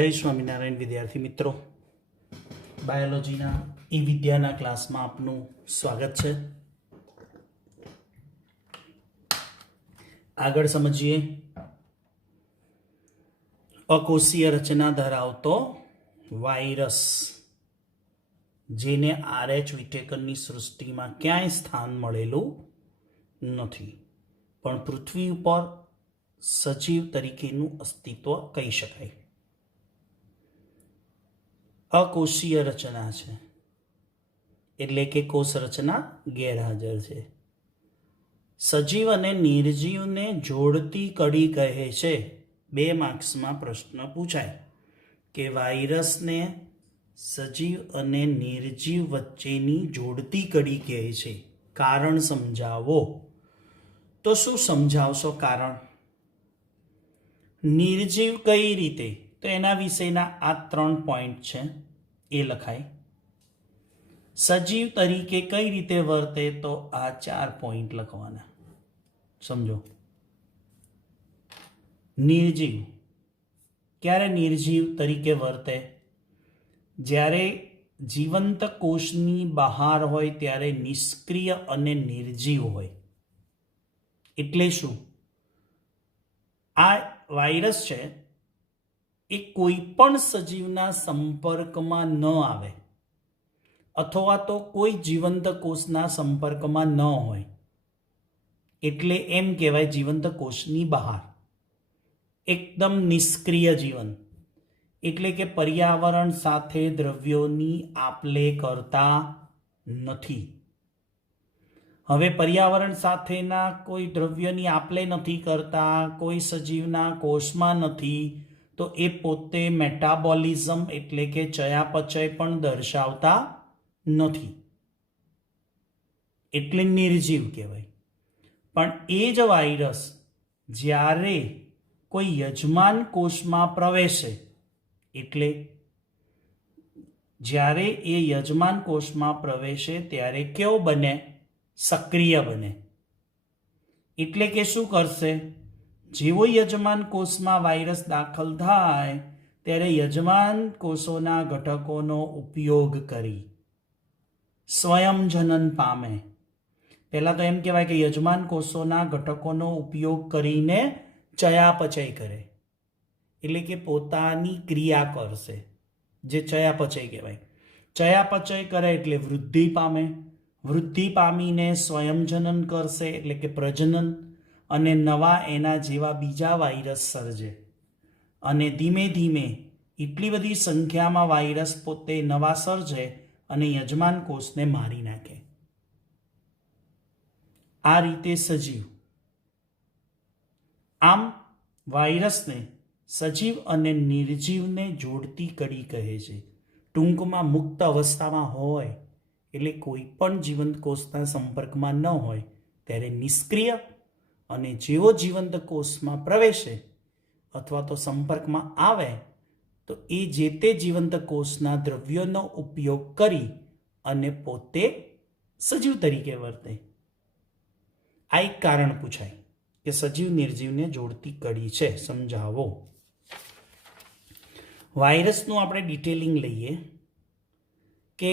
जय स्वामीनारायण विद्यार्थी मित्रों, बायोलॉजीना ई विद्याना क्लासमां आपનું સ્વાગત છે। આગળ સમજીએ અકોષીય રચના ધરાવતો વાયરસ જેને RH વિટેકરની સૃષ્ટિમાં ક્યાંય સ્થાન મળેલું નથી, પણ પૃથ્વી ઉપર સજીવ તરીકેનું અસ્તિત્વ કહી શકાય। અકોષીય રચના છે એટલે કે કોષ રચના ગેરહાજર છે। સજીવ અને નિર્જીવને જોડતી કડી કહે છે। 2 માર્ક્સમાં પ્રશ્ન પૂછાય કે વાયરસને સજીવ અને નિર્જીવ વચ્ચેની જોડતી કડી કહે છે, કારણ સમજાવો। તો શું સમજાવશો કારણ? નિર્જીવ કઈ રીતે? તો એના વિશેના આ 3 પોઈન્ટ છે એ લખાય। સજીવ તરીકે કઈ રીતે વર્તે? તો આ 4 પોઈન્ટ લખવાના। સમજો, નિર્જીવ ક્યારે નિર્જીવ તરીકે વર્તે? જ્યારે જીવંત કોષની બહાર હોય ત્યારે નિષ્ક્રિય અને નિર્જીવ હોય। એટલે શું? આ વાયરસ છે એ કોઈ પણ સજીવના સંપર્કમાં ન આવે અથવા તો કોઈ જીવંત કોષના સંપર્કમાં ન હોય, એટલે એમ કહેવાય જીવંત કોષની બહાર। એકદમ નિષ્ક્રિય જીવન એટલે કે પર્યાવરણ સાથે દ્રવ્યોની આપ-લે કરતા નથી। હવે પર્યાવરણ સાથેના કોઈ દ્રવ્યની આપ-લે નથી કરતા, કોઈ સજીવના કોષમાં નથી, તો એ પોતે મેટાબોલિઝમ એટલે કે ચયાપચય પણ દર્શાવતા નથી, એટલે નિર્જીવ કહેવાય। પણ એ જ વાયરસ જ્યારે કોઈ યજમાન કોષમાં પ્રવેશે, એટલે જ્યારે એ યજમાન કોષમાં પ્રવેશે ત્યારે કેવો બને? સક્રિય બને। એટલે કે શું કરશે? જેવો યજમાન કોષમાં વાયરસ દાખલ થાય ત્યારે યજમાન કોષોના ઘટકોનો ઉપયોગ કરી સ્વયંજનન પામે। પહેલા તો એમ કહેવાય કે યજમાન કોષોના ઘટકોનો ઉપયોગ કરીને ચયાપચય કરે, એટલે કે પોતાની ક્રિયા કરશે, જે ચયાપચય કહેવાય। ચયાપચય કરે એટલે વૃદ્ધિ પામે, વૃદ્ધિ પામીને સ્વયંજનન કરશે એટલે કે પ્રજનન, અને નવા એના જેવા બીજા વાયરસ સર્જે, અને ધીમે ધીમે એટલી બધી સંખ્યામાં વાયરસ પોતે નવા સર્જે અને યજમાન કોષને મારી નાખે। આ રીતે સજીવ। આમ વાયરસને સજીવ અને નિર્જીવને જોડતી કડી કહે છે। ટૂંકમાં મુક્ત અવસ્થામાં હોય એટલે કોઈ પણ જીવંત કોષના સંપર્કમાં ન હોય ત્યારે નિષ્ક્રિય, અને જેવો જીવંત કોષમાં પ્રવેશે અથવા તો સંપર્કમાં આવે તો એ જે તે જીવંત કોષના દ્રવ્યોનો ઉપયોગ કરી અને પોતે સજીવ તરીકે વર્તે। આ એક કારણ પૂછાય કે સજીવ નિર્જીવને જોડતી કડી છે, સમજાવો। વાયરસનું આપણે ડિટેલિંગ લઈએ કે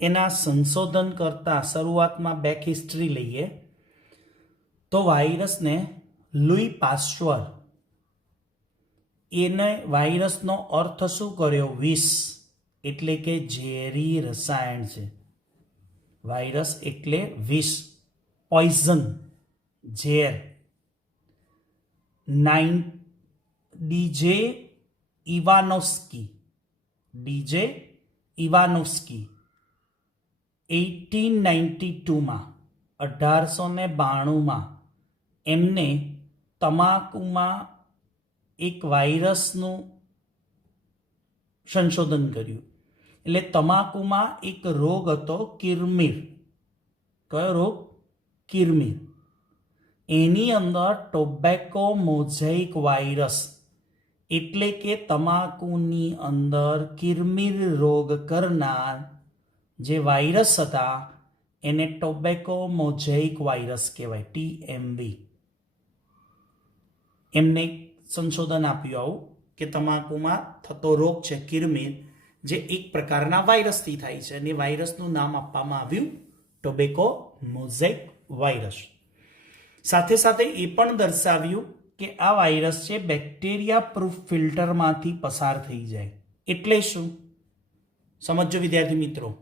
એના સંશોધન કરતા શરૂઆતમાં બેક હિસ્ટ્રી લઈએ તો વાયરસને લુઈ પાસ્ચર એને વાયરસનો અર્થ શું કર્યો? વિષ, એટલે કે ઝેરી રસાયણ છે। વાયરસ એટલે વિષ, પોઈઝન, ઝેર। ડીજે ઇવાનોવ્સ્કી 1892માં 1892માં એમને તમાકુમાં એક વાયરસનું સંશોધન કર્યું। એટલે તમાકુમાં એક રોગ હતો કિરમીર। કયો રોગ? કિરમીર। એની અંદર ટોબેકો મોઝેઇક વાયરસ એટલે કે તમાકુની અંદર કિરમીર રોગ કરનાર જે વાયરસ હતા એને ટોબેકો મોઝેઇક વાયરસ કહેવાય, TMV। એમને સંશોધન આપ્યું આવું કે તમાકુમાં થતો રોગ છે કિરમીર, જે એક પ્રકારના વાયરસથી થાય છે અને વાયરસનું નામ આપવામાં આવ્યું ટોબેકો મોઝેક વાયરસ. સાથે સાથે એ પણ દર્શાવ્યું કે આ વાયરસ છે બેક્ટેરિયા પ્રૂફ ફિલ્ટરમાંથી પસાર થઈ જાય. એટલે શું? સમજો વિદ્યાર્થી મિત્રો.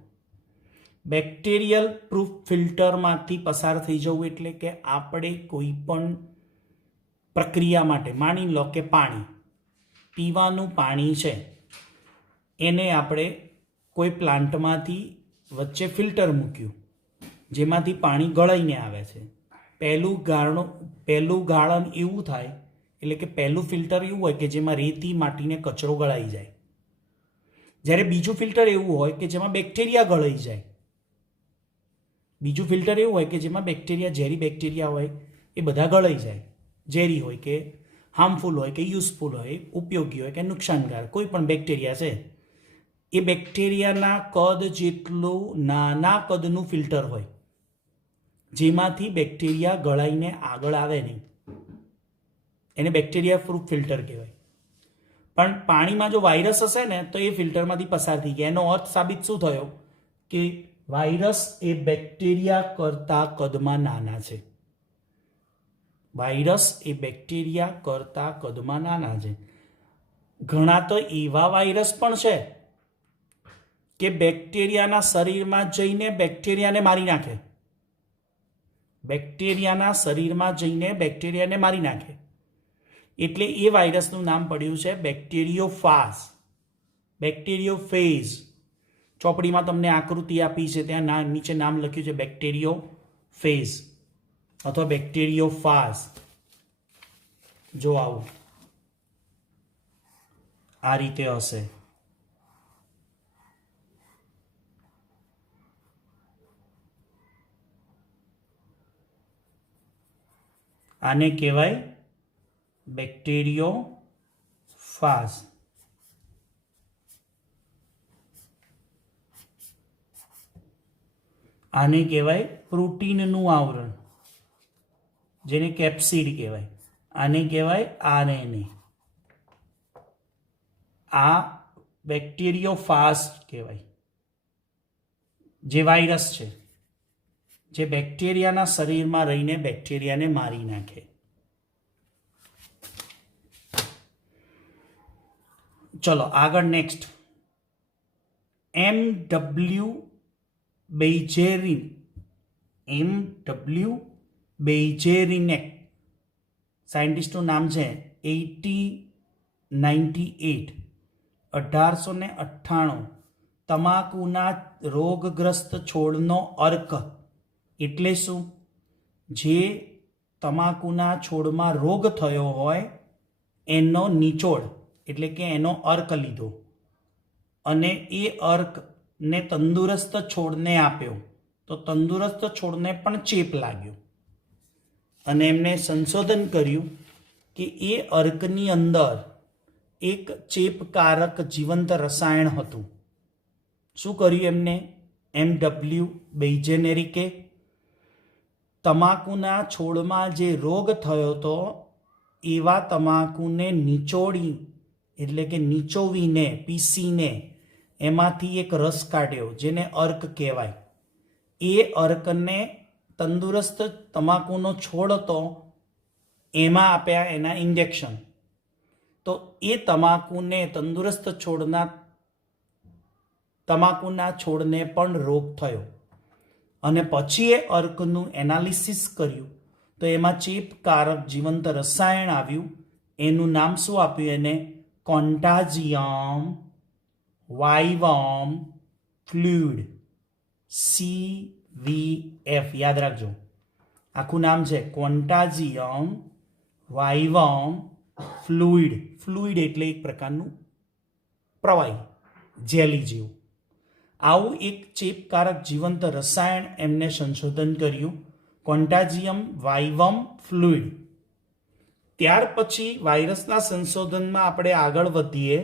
બેક્ટેરિયલ પ્રૂફ ફિલ્ટરમાંથી પસાર થઈ જવું એટલે કે આપણે કોઈ પણ પ્રક્રિયા માટે, માની લો કે પાણી, પીવાનું પાણી છે, એને આપણે કોઈ પ્લાન્ટમાંથી વચ્ચે ફિલ્ટર મૂક્યું જેમાંથી પાણી ગળાઈને આવે છે. પહેલું ગાળણ એવું થાય, એટલે કે પહેલું ફિલ્ટર એવું હોય કે જેમાં રેતી, માટીને કચરો ગળાઈ જાય. જ્યારે બીજું ફિલ્ટર એવું હોય કે જેમાં બેક્ટેરિયા ગળાઈ જાય. બીજું ફિલ્ટર એવું હોય કે જેમાં બેક્ટેરિયા, ઝેરી બેક્ટેરિયા હોય એ બધા ગળાઈ જાય. ઝેરી હોય કે હાર્મફુલ હોય કે યુઝફુલ હોય, ઉપયોગી હોય કે નુકસાનકારક, કોઈ પણ બેક્ટેરિયા છે એ બેક્ટેરિયાના કદ જેટલું નાના કદનું ફિલ્ટર હોય જેમાંથી બેક્ટેરિયા ગળાઈને આગળ આવે નહીં, એને બેક્ટેરિયા પ્રૂફ ફિલ્ટર કહેવાય. પણ પાણીમાં જો વાયરસ હશે ને તો એ ફિલ્ટરમાંથી પસાર થઈ ગયા. એનો અર્થ સાબિત શું થયો? કે વાયરસ એ બેક્ટેરિયા કરતાં કદમાં નાના છે. વાયરસ એ બેક્ટેરિયા કરતાં કદમાં નાના છે. ઘણા તો એવા વાયરસ પણ છે કે બેક્ટેરિયાના શરીરમાં જઈને બેક્ટેરિયાને મારી નાખે. બેક્ટેરિયાના શરીરમાં જઈને બેક્ટેરિયાને મારી નાખે. એટલે એ વાયરસનું નામ પડ્યું છે બેક્ટેરિયોફાજ, બેક્ટેરિયોફેજ. ચોપડીમાં તમને આકૃતિ આપી છે, ત્યાં નીચે નામ લખ્યું છે બેક્ટેરિયોફેજ અથવા બેક્ટેરિયોફાજ. જો આવું આ રીતે હશે. આને કહેવાય બેક્ટેરિયોફાજ. આને કહેવાય પ્રોટીનનું આવરણ, જેને કેપ્સિડ કહેવાય. આને કહેવાય આરએનએ. આ બેક્ટેરિયોફાજ કહેવાય, જે વાયરસ છે જે બેક્ટેરિયાના શરીરમાં રહીને બેક્ટેરિયાને મારી નાખે. ચલો આગળ નેક્સ્ટ. એમડબ્લ્યુ બેઇજેરિનેક સાયન્ટિસ્ટનું નામ છે. 1898 તમાકુના રોગગ્રસ્ત છોડનો અર્ક. એટલે શું? જે તમાકુના છોડમાં રોગ થયો હોય એનો નિચોડ એટલે કે એનો અર્ક લીધો અને એ અર્કને તંદુરસ્ત છોડને આપ્યો, તો તંદુરસ્ત છોડને પણ ચેપ લાગ્યો અને એમને સંશોધન કર્યું કે એ અર્કની અંદર એક ચેપકારક જીવંત રસાયણ હતું. શું કર્યું એમને? એમડબ્લ્યુ બેઇજેનેરિકે તમાકુના છોડમાં જે રોગ થયો હતો એવા તમાકુને નિચોડી એટલે કે નીચોવીને, પીસીને એમાંથી એક રસ કાઢ્યો જેને અર્ક કહેવાય. એ અર્કને તંદુરસ્ત તમાકુનો છોડ હતો એમાં આપ્યા એના ઇન્જેક્શન. તો એ તમાકુને તંદુરસ્ત તમાકુના છોડને પણ રોગ થયો અને પછી એ અર્કનું એનાલિસિસ કર્યું તો એમાં ચેપકારક જીવંત રસાયણ આવ્યું. એનું નામ શું આપ્યું એને? કોન્ટાજિયમ વાઇવમ ફ્લુઇડ, CVF. યાદ રાખજો, આખું નામ છે કોન્ટાજિયમ વાઇવમ ફ્લુઇડ. ફ્લુઇડ એટલે એક પ્રકારનું પ્રવાહી, જેલી જેવું. આવું એક ચેપકારક જીવંત રસાયણ એમને સંશોધન કર્યું, કોન્ટાજિયમ વાઇવમ ફ્લુઇડ. ત્યાર પછી વાયરસના સંશોધનમાં આપણે આગળ વધીએ.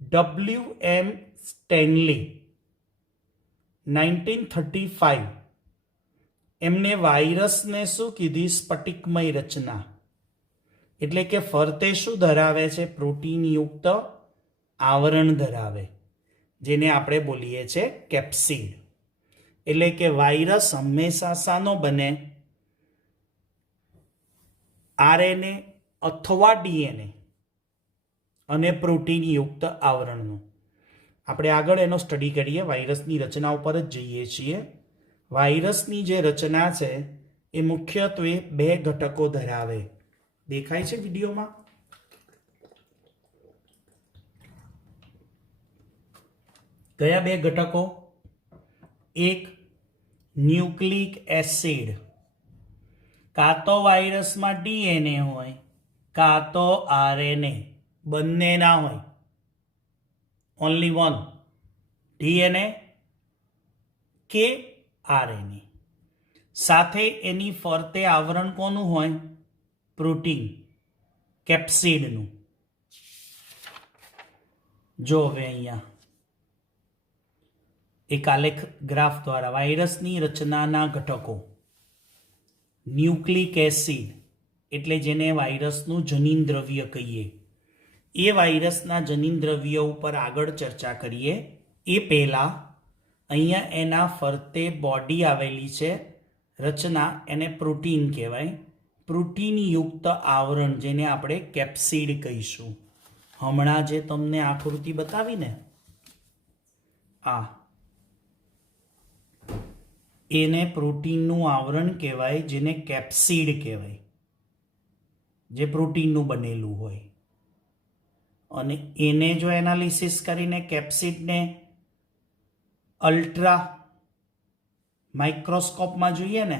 WM સ્ટેનલી 1935 એમને વાયરસને શું કીધી? સ્ફટિકમય રચના. એટલે કે ફરતે શું ધરાવે છે? પ્રોટીનયુક્ત આવરણ ધરાવે, જેને આપણે બોલીએ છીએ કેપ્સિડ. એટલે કે વાયરસ હંમેશા શાનો બને? આરએનએ અથવા ડીએનએ અને પ્રોટીનયુક્ત આવરણનો. આપણે આગળ એનો સ્ટડી કરીએ. વાયરસની રચના ઉપર જ જઈએ છીએ. વાયરસની જે રચના છે એ મુખ્યત્વે 2 ઘટકો ધરાવે. દેખાય છે વિડીયોમાં? કયા 2 ઘટકો? એક ન્યુક્લિક એસિડ. કાં તો વાયરસમાં ડીએનએ હોય કાં તો આરએનએ, બંને ના હોય. ઓનલી વન, ડીએનએ કે આરએનએ. સાથે એની ફરતે આવરણ કોનું હોય? પ્રોટીન, કેપ્સિડનું. જો હવે અહીંયા એક આલેખ ગ્રાફ દ્વારા વાયરસની રચનાના ઘટકો. ન્યુક્લિક એસિડ એટલે જેને વાયરસનું જનીન દ્રવ્ય કહીએ. એ વાયરસના જનીન દ્રવ્ય ઉપર આગળ ચર્ચા કરીએ એ પહેલાં અહીંયા એના ફરતે બોડી આવેલી છે, રચના, એને પ્રોટીન કહેવાય. પ્રોટીનયુક્ત આવરણ જેને આપણે કેપ્સિડ કહીશું. હમણાં જે તમને આકૃતિ બતાવીને આ, એને પ્રોટીનનું આવરણ કહેવાય, જેને કેપ્સિડ કહેવાય, જે પ્રોટીનનું બનેલું હોય. અને એને જો એનાલિસિસ કરીને કેપ્સિડને અલ્ટ્રા માઇક્રોસ્કોપમાં જોઈએ ને,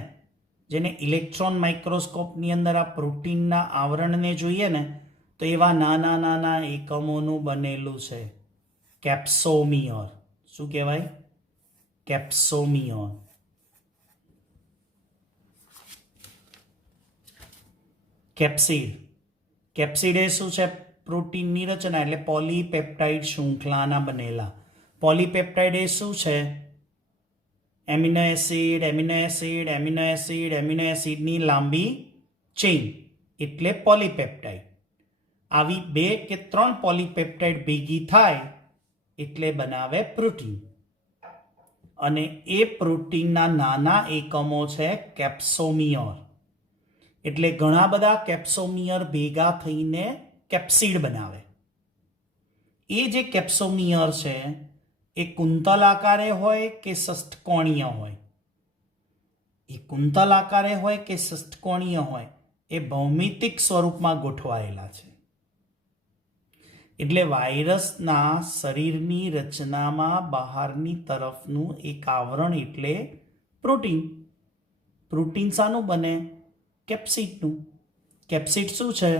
જેને ઇલેક્ટ્રોન માઇક્રોસ્કોપની અંદર આ પ્રોટીનના આવરણને જોઈએ ને, તો એવા નાના નાના એકમોનું બનેલું છે કેપ્સોમિયર. શું કહેવાય? કેપ્સોમિયર. કેપ્સિડ. કેપ્સિડ એ શું છે? પ્રોટીનની રચના, એટલે પોલીપેપ્ટાઇડ શૃંખલાના બનેલા. પોલીપેપ્ટાઇડ એ શું છે? Amino acid, amino acid, amino acid, amino એસિડની લાંબી ચેઇન, એટલે પોલીપેપ્ટાઇડ. આવી 2 કે 3 પોલીપેપ્ટાઇડ ભેગી થાય એટલે બનાવે પ્રોટીન. અને એ પ્રોટીનના નાના એકમો છે કેપ્સોમિયર. એટલે ઘણા બધા કેપ્સોમિયર ભેગા થઈને કેપ્સિડ બનાવે. એ જે કેપ્સોમિયર છે એ કુંતલ આકારે હોય કે ષષ્ઠકોણીય હોય? એ કુંતલ આકારે હોય કે ષષ્ઠકોણીય હોય, એ ભૌમિતિક સ્વરૂપમાં ગોઠવાયેલા છે. એટલે વાયરસના શરીરની રચનામાં બહારની તરફનું એક આવરણ એટલે પ્રોટીન. પ્રોટીન શાનું બને? કેપ્સિડનું. કેપ્સિડ શું છે?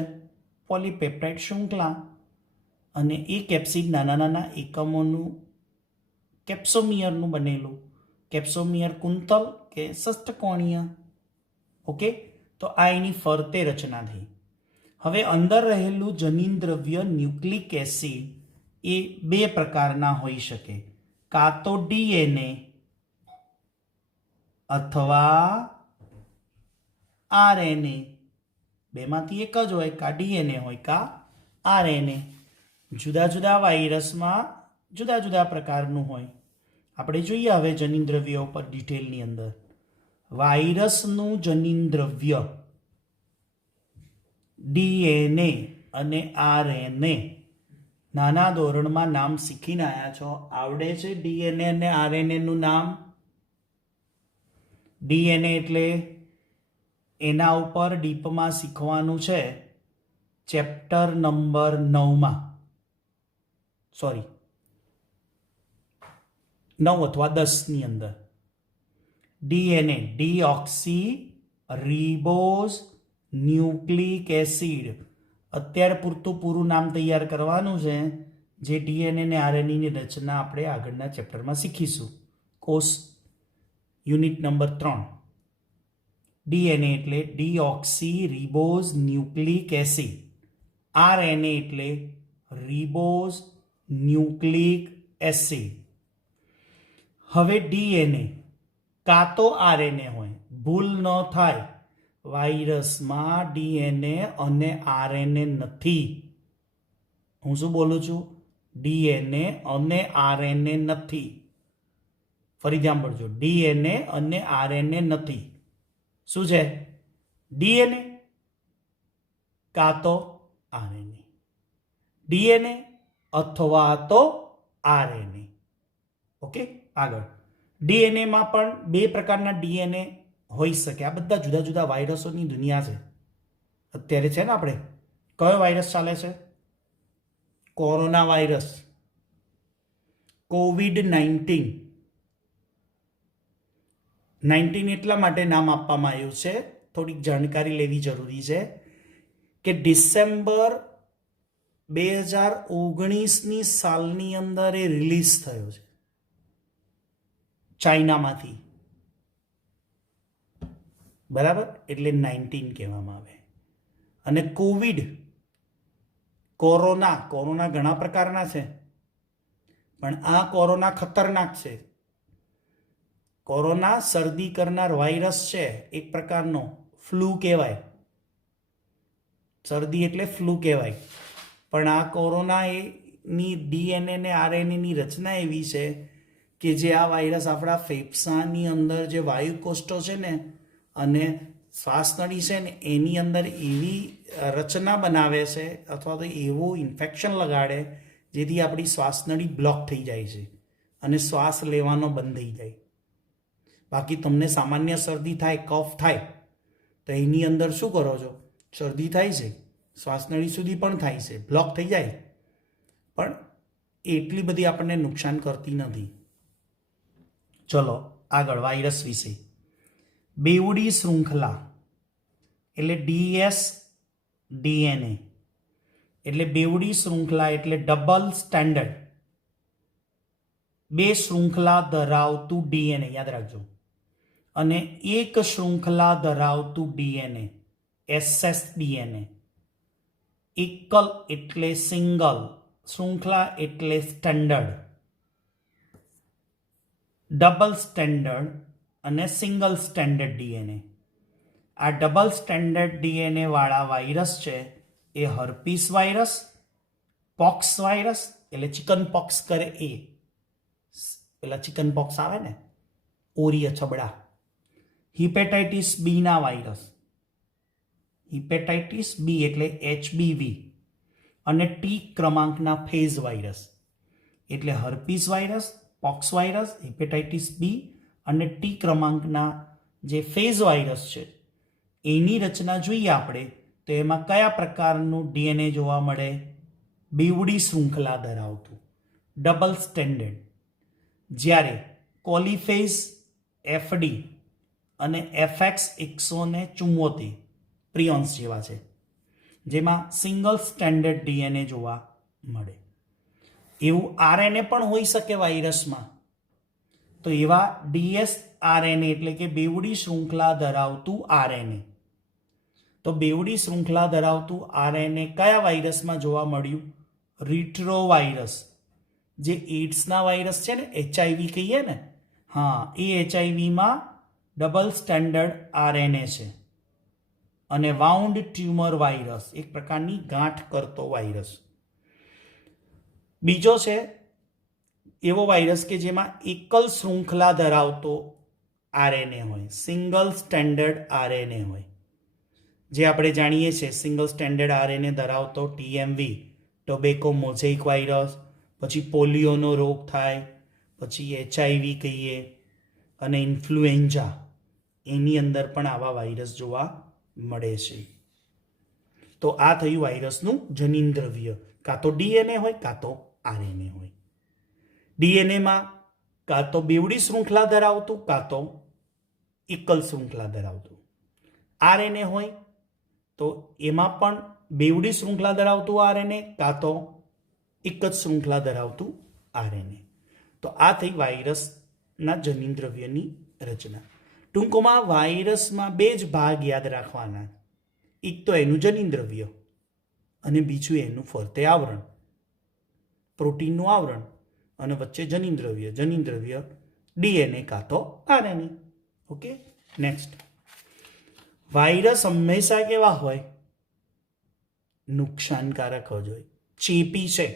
પોલીપેપ્ટાઇડ શૃંખલા. અને એ કેપ્સિડ નાના નાના એકમોનું કેપ્સોમિયરનું બનેલું. કેપ્સોમિયર કુંતલ કે ષષ્ઠકોણીય. ઓકે, તો આ એની ફરતે રચના થઈ. હવે અંદર રહેલું જનીન દ્રવ્ય ન્યુક્લિક એસિડ એ 2 પ્રકારના હોઈ શકે. કાં તો ડીએનએ અથવા આરએનએ. બેમાંથી એક જ હોય, કાં ડીએનએ હોય કાં આરએનએ. જુદા જુદા વાયરસમાં જુદા જુદા પ્રકારનું હોય. આપણે જોઈએ હવે જનીન દ્રવ્ય ઉપર ડિટેલની અંદર. વાયરસનું જનીન દ્રવ્ય ડીએનએ અને આરએનએ. નાના ધોરણમાં નામ શીખીને આવ્યા છો, આવડે છે ડીએનએ અને આરએનએનું નામ? ડીએનએ એટલે એના ઉપર ડીપમાં શીખવાનું છે ચેપ્ટર નંબર 9માં. સોરી, 9 અથવા 10ની અંદર. DNA, deoxy ribose nucleic acid. અત્યારે પૂરું નામ તૈયાર કરવાનું છે, જે ડીએનએ અને આરએનએની રચના આપણે આગળના ચેપ્ટરમાં શીખીશું. Course unit number 3. ડીએનએ એટલે deoxy ribose nucleic acid. RNA એટલે રિબોઝ ન્યુક્લિક એસિડ. હવે ડીએનએ કાં તો આરએનએ હોય, ભૂલ ન થાય વાયરસમાં ડીએનએ અને આરએનએ નથી. હું શું બોલું છું? ડીએનએ અને આરએનએ નથી. ફરી ધ્યાન પડજો, ડીએનએ અને આરએનએ નથી. શું છે? ડીએનએ કાં તો આરએનએ. ડીએનએ અથવા તો આરએનએ. ઓકે, આગળ. ડીએનએમાં પણ બે પ્રકારના ડીએનએ હોઈ શકે. આ બધા જુદા જુદા વાયરસોની દુનિયા છે અત્યારે. છે ને, આપણે કયો વાયરસ ચાલે છે? Corona virus, COVID-19. 19 એટલા માટે નામ આપવામાં આવ્યું છે, થોડીક જાણકારી લેવી જરૂરી છે કે ડિસેમ્બર 2019ની સાલની અંદર એ રિલીઝ થયો છે ચાઇનામાંથી. બરાબર, એટલે 19 કહેવામાં આવે. અને કોરોના ઘણા પ્રકારના છે, પણ આ કોરોના ખતરનાક છે. કોરોના શરદી કરનાર વાયરસ છે, એક પ્રકારનો ફ્લૂ કહેવાય. શરદી એટલે ફ્લૂ કહેવાય. પણ આ કોરોના ની ડીએનએ ને આરએનએની રચના એવી છે કે જે આ વાયરસ આપણા ફેફસાની અંદર જે વાયુકોષ્ઠો છે ને અને શ્વાસનળી છે ને એની અંદર એવી રચના બનાવે છે અથવા તો એવું ઇન્ફેક્શન લગાડે જેથી આપણી શ્વાસનળી બ્લોક થઈ જાય છે અને શ્વાસ લેવાનો બંધ થઈ જાય. બાકી તમને સામાન્ય શરદી થાય, કફ થાય તો એની અંદર શું કરો છો? શરદી થાય છે, શ્વાસનળી સુધી પણ થાય છે, બ્લોક થઈ જાય, પણ એટલી બધી આપણને નુકસાન કરતી નથી. ચલો આગળ, વાયરસ વિશે. બેવડી શૃંખલા એટલે ડીએનએ એટલે બેવડી શૃંખલા એટલે ડબલ સ્ટેન્ડર્ડ. બે શૃંખલા ધરાવતું ડીએનએ, યાદ રાખજો. અને એક શૃંખલા ધરાવતું ડીએનએ, એસએસડીએનએ. એકલ એટલે સિંગલ, શૃંખલા એટલે સ્ટેન્ડર્ડ. ડબલ સ્ટેન્ડર્ડ અને સિંગલ સ્ટેન્ડર્ડ ડીએનએ. આ ડબલ સ્ટેન્ડર્ડ ડીએનએ વાળા વાયરસ છે એ હર્પીસ વાયરસ, પોક્સ વાયરસ એટલે ચિકન પોક્સ કરે એ, પેલા ચિકન પોક્સ આવે ને, ઓરી અછબડા. હિપેટાઇટિસ બી ના વાયરસ, હિપેટાઇટિસ બી એટલે HBV. અને ટી ક્રમાંકના ફેઝ વાયરસ એટલે herpes virus, pox virus, hepatitis B અને ટી ક્રમાંકના જે ફેઝ વાયરસ છે એની રચના જોઈએ આપણે તો એમાં કયા પ્રકારનું ડીએનએ જોવા મળે? બેવડી શૃંખલા ધરાવતું, ડબલ સ્ટેન્ડર્ડ. જ્યારે કોલિફેઝ એફડી અને FX 174 પ્રિયોન્સ જેવા છે જેમાં સિંગલ સ્ટેન્ડર્ડ ડીએનએ જોવા મળે. એવું આરએનએ પણ હોઈ શકે વાયરસમાં. તો એવા ડીએસઆરએનએ એટલે કે બેવડી શૃંખલા ધરાવતું આરએનએ. તો બેવડી શૃંખલા ધરાવતું આરએનએ કયા વાયરસમાં જોવા મળ્યું? રિટ્રોવાયરસ, જે એડ્સના વાયરસ છે ને, HIV કહીએ ને, હા, એ HIVમાં ડબલ સ્ટેન્ડર્ડ આરએનએ છે. અને વાઉન્ડ ટ્યુમર વાયરસ, એક પ્રકારની ગાંઠ કરતો વાયરસ. બીજો છે એવો વાયરસ કે જેમાં એકલ શૃંખલા ધરાવતો આરએનએ હોય, સિંગલ સ્ટેન્ડર્ડ આરએનએ હોય. જે આપણે જાણીએ છીએ સિંગલ સ્ટેન્ડર્ડ આરએનએ ધરાવતો TMV, ટોબેકો મોઝેઇક વાયરસ, પછી પોલિયોનો રોગ થાય, પછી HIV કહીએ, અને ઇન્ફ્લુએન્ઝા, એની અંદર પણ આવા વાયરસ જોવા મળે છે. તો આ થયું વાયરસનું જનીન દ્રવ્ય, કાં તો ડીએનએ હોય કાં તો આરએનએ હોય. ડીએનએમાં કાં તો બેવડી શૃંખલા ધરાવતું કાં તો એકલ શૃંખલા ધરાવતું. આરએનએ હોય તો એમાં પણ બેવડી શૃંખલા ધરાવતું આરએનએ કાં તો એક જ શૃંખલા ધરાવતું આરએનએ. તો આ થઈ વાયરસના જનીન દ્રવ્યની રચના. ટૂંકમાં વાયરસમાં બે જ ભાગ યાદ રાખવાના. એક તો એનું જનીન દ્રવ્ય અને બીજું એનું ફરતે આવરણ, પ્રોટીનનું આવરણ, અને વચ્ચે જનીન દ્રવ્ય ડીએનએ કાં તો આરએનએ. Okay, next. વાયરસ હંમેશા કેવા હોય? નુકસાનકારક જ હોય, ચેપી છે.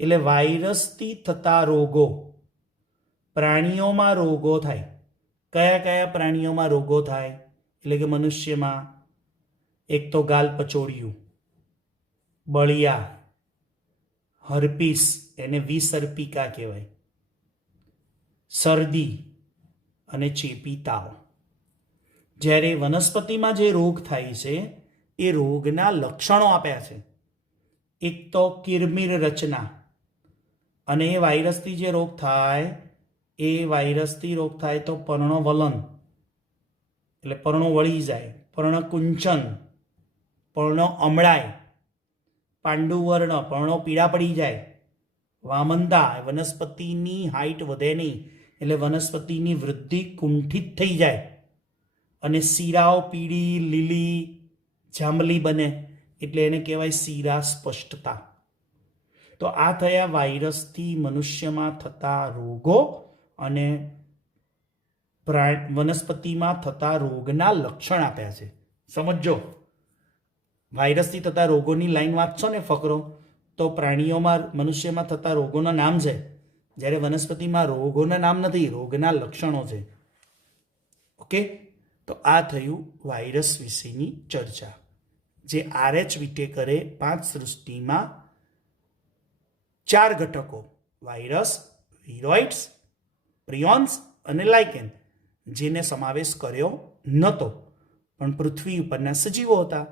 એટલે વાયરસથી થતા રોગો, પ્રાણીઓમાં રોગો થાય. કયા કયા પ્રાણીઓમાં રોગો થાય? એટલે કે મનુષ્યમાં એક તો ગાલ પચોડિયું, બળિયા, હર્પીસ એને વિસર્પિકા કહેવાય, શરદી અને ચેપી તાવ. જ્યારે વનસ્પતિમાં જે રોગ થાય છે એ રોગના લક્ષણો આપ્યા છે. એક તો કિરમિર રચના, અને એ વાયરસથી જે રોગ થાય એ વાયરસથી રોગ થાય તો પર્ણવલન એટલે પર્ણો વળી જાય, પર્ણકુંચન પર્ણો અમળાય, પાંડુવર્ણ પર્ણો પીળા પડી જાય, વામનતા વનસ્પતિની હાઈટ વધે નહીં એટલે વનસ્પતિની વૃદ્ધિ કુંઠિત થઈ જાય, અને શીરાઓ પીળી લીલી જાંબલી બને એટલે એને કહેવાય શીરા સ્પષ્ટતા. તો આ થયા વાયરસથી મનુષ્યમાં થતા રોગો અને વનસ્પતિમાં થતા રોગના લક્ષણ આપ્યા છે. સમજો, વાયરસથી થતા રોગોની લાઈન વાંચશો ને ફકરો, તો પ્રાણીઓમાં મનુષ્યમાં થતા રોગોના નામ છે, જ્યારે વનસ્પતિમાં રોગોના નામ નથી, રોગના લક્ષણો છે. ઓકે, તો આ થયું વાયરસ વિશેની ચર્ચા, જે R.H. વિટેકરે 5 સૃષ્ટિમાં 4 ઘટકો વાયરસ, વિરોઇડ્સ, પ્રિયોન્સ અને લાઇકેન જેને સમાવેશ કર્યો નહોતો, પણ પૃથ્વી ઉપરના સજીવો હતા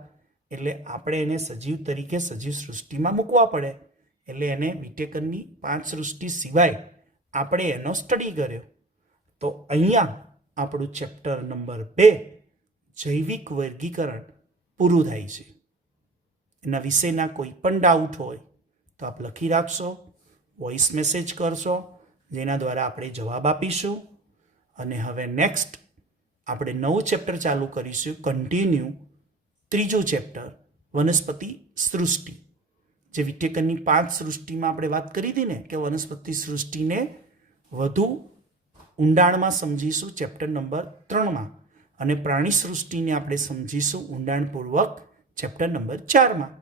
એટલે આપણે એને સજીવ તરીકે સજીવ સૃષ્ટિમાં મૂકવા પડે. એટલે એને વિટેકરની 5 સૃષ્ટિ સિવાય આપણે એનો સ્ટડી કર્યો. તો અહીંયા આપણું ચેપ્ટર નંબર 2 જૈવિક વર્ગીકરણ પૂરું થાય છે. એના વિશેના કોઈ પણ ડાઉટ હોય તો આપ લખી રાખશો, વોઇસ મેસેજ કરશો, જેના દ્વારા આપણે જવાબ આપીશું. અને હવે નેક્સ્ટ આપણે નવું ચેપ્ટર ચાલુ કરીશું, કન્ટિન્યુ 3જું ચેપ્ટર વનસ્પતિ સૃષ્ટિ. જે વિટેકરની 5 સૃષ્ટિમાં આપણે વાત કરી હતી ને કે વનસ્પતિ સૃષ્ટિને વધુ ઊંડાણમાં સમજીશું ચેપ્ટર નંબર 3માં, અને પ્રાણી સૃષ્ટિને આપણે સમજીશું ઊંડાણપૂર્વક ચેપ્ટર નંબર 4માં.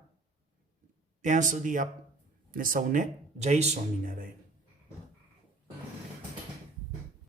ત્યાં સુધી આપને સૌને જય સ્વામિનારાયણ.